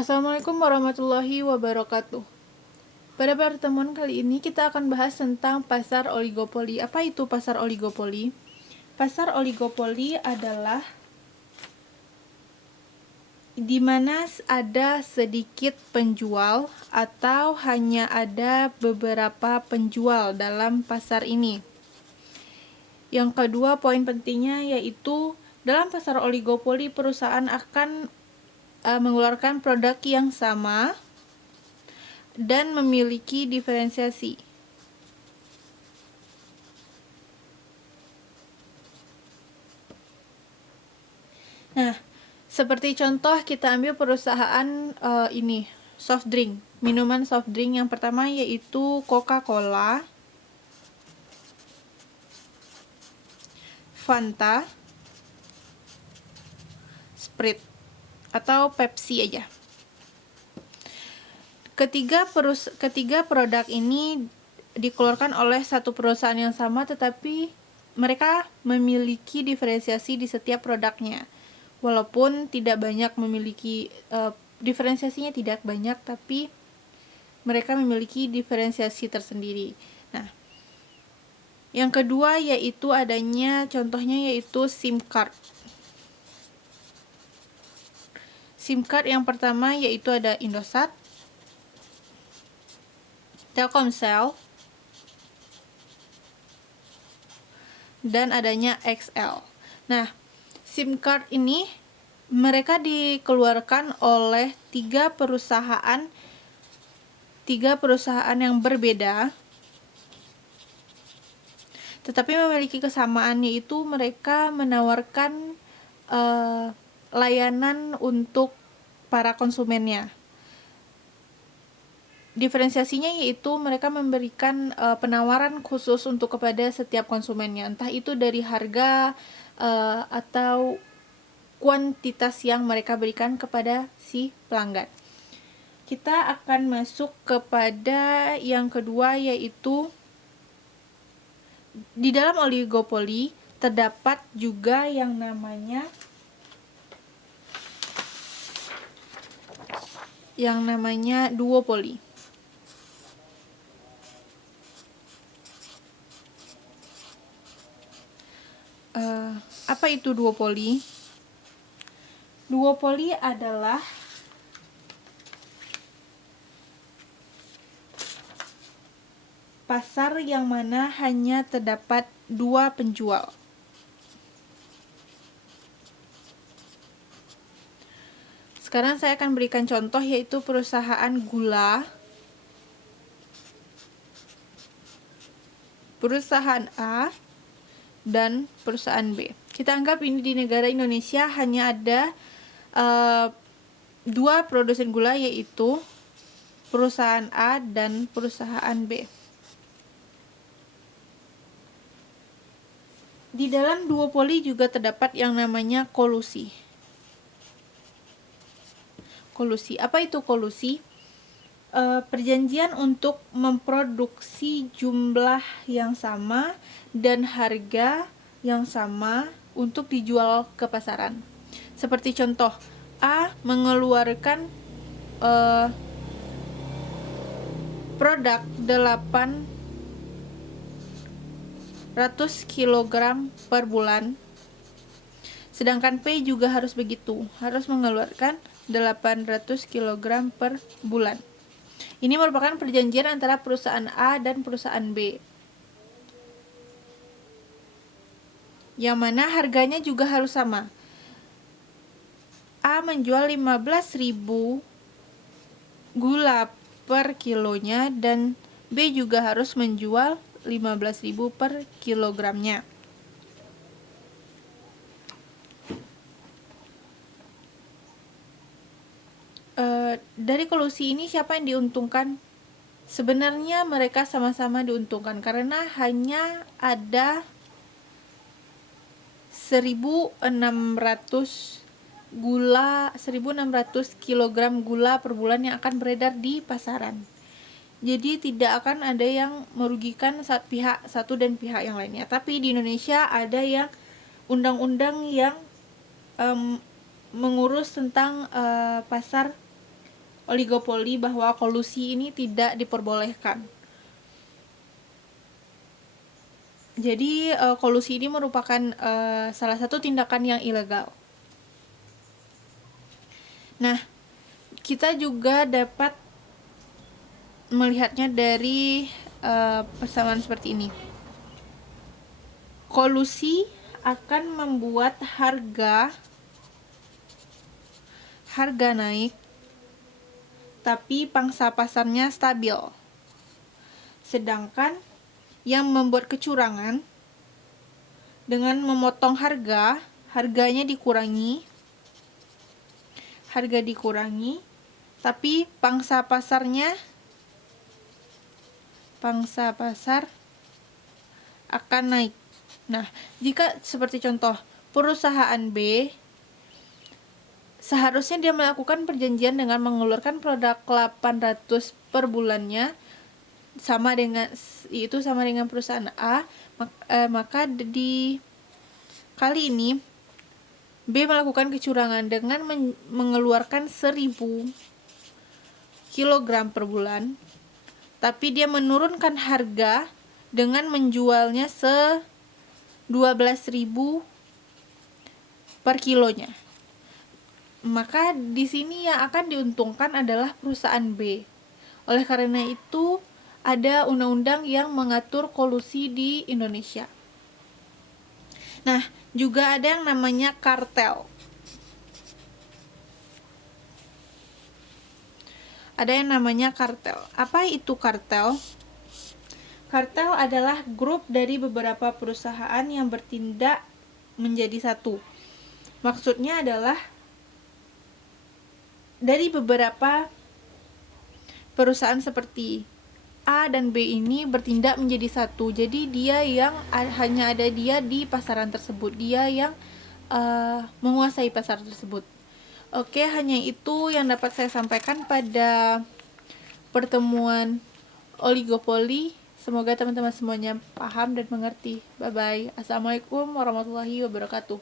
Assalamualaikum warahmatullahi wabarakatuh. Pada pertemuan kali ini kita akan bahas tentang pasar oligopoli. Apa itu pasar oligopoli? Pasar oligopoli adalah di mana ada sedikit penjual atau hanya ada beberapa penjual dalam pasar ini. Yang kedua, poin pentingnya yaitu dalam pasar oligopoli perusahaan akan mengeluarkan produk yang sama dan memiliki diferensiasi. Nah, seperti contoh kita ambil perusahaan ini, soft drink, minuman soft drink. Yang pertama yaitu Coca-Cola, Fanta, Sprite, atau Pepsi aja. Ketiga produk ini dikeluarkan oleh satu perusahaan yang sama, tetapi mereka memiliki diferensiasi di setiap produknya. Walaupun tidak banyak memiliki diferensiasinya tidak banyak, tapi mereka memiliki diferensiasi tersendiri. Nah, yang kedua yaitu adanya contohnya yaitu SIM card. SIM card yang pertama yaitu ada Indosat, Telkomsel, dan adanya XL. Nah, SIM card ini mereka dikeluarkan oleh tiga perusahaan yang berbeda, tetapi memiliki kesamaan, yaitu mereka menawarkan layanan untuk para konsumennya. Diferensiasinya yaitu mereka memberikan penawaran khusus untuk kepada setiap konsumennya, entah itu dari harga atau kuantitas yang mereka berikan kepada si pelanggan. Kita akan masuk kepada yang kedua, yaitu di dalam oligopoli terdapat juga yang namanya duopoli. Apa itu duopoli? Duopoli adalah pasar yang mana hanya terdapat dua penjual. Sekarang saya akan berikan contoh, yaitu perusahaan gula, perusahaan A, dan perusahaan B. Kita anggap ini di negara Indonesia hanya ada dua produsen gula, yaitu perusahaan A dan perusahaan B. Di dalam duopoli juga terdapat yang namanya kolusi. Kolusi, apa itu kolusi? Perjanjian untuk memproduksi jumlah yang sama dan harga yang sama untuk dijual ke pasaran. Seperti contoh, A mengeluarkan produk 800 kg per bulan, sedangkan P juga harus begitu, harus mengeluarkan 800 kg per bulan. Ini merupakan perjanjian antara perusahaan A dan perusahaan B, yang mana harganya juga harus sama. A menjual 15.000 gula per kilonya dan B juga harus menjual 15.000 per kilogramnya. Dari kolusi ini siapa yang diuntungkan? Sebenarnya mereka sama-sama diuntungkan karena hanya ada 1.600 kg gula per bulan yang akan beredar di pasaran. Jadi tidak akan ada yang merugikan pihak satu dan pihak yang lainnya. Tapi di Indonesia ada yang undang-undang yang mengurus tentang pasar oligopoli, bahwa kolusi ini tidak diperbolehkan. Jadi kolusi ini merupakan salah satu tindakan yang ilegal. Nah, kita juga dapat melihatnya dari persamaan seperti ini. Kolusi akan membuat harga naik, tapi pangsa pasarnya stabil. Sedangkan yang membuat kecurangan dengan memotong harganya dikurangi, tapi pangsa pasar akan naik. Nah, jika seperti contoh perusahaan B, seharusnya dia melakukan perjanjian dengan mengeluarkan produk 800 per bulannya, sama dengan perusahaan A, maka di kali ini B melakukan kecurangan dengan mengeluarkan 1000 kilogram per bulan, tapi dia menurunkan harga dengan menjualnya 12.000 per kilonya. Maka di sini yang akan diuntungkan adalah perusahaan B. Oleh karena itu, ada undang-undang yang mengatur kolusi di Indonesia. Nah, juga ada yang namanya kartel. Apa itu kartel? Kartel adalah grup dari beberapa perusahaan yang bertindak menjadi satu. Maksudnya adalah dari beberapa perusahaan seperti A dan B ini bertindak menjadi satu. Jadi hanya ada dia di pasaran tersebut. Dia yang menguasai pasar tersebut. Oke, hanya itu yang dapat saya sampaikan pada pertemuan oligopoli. Semoga teman-teman semuanya paham dan mengerti. Bye-bye. Assalamualaikum warahmatullahi wabarakatuh.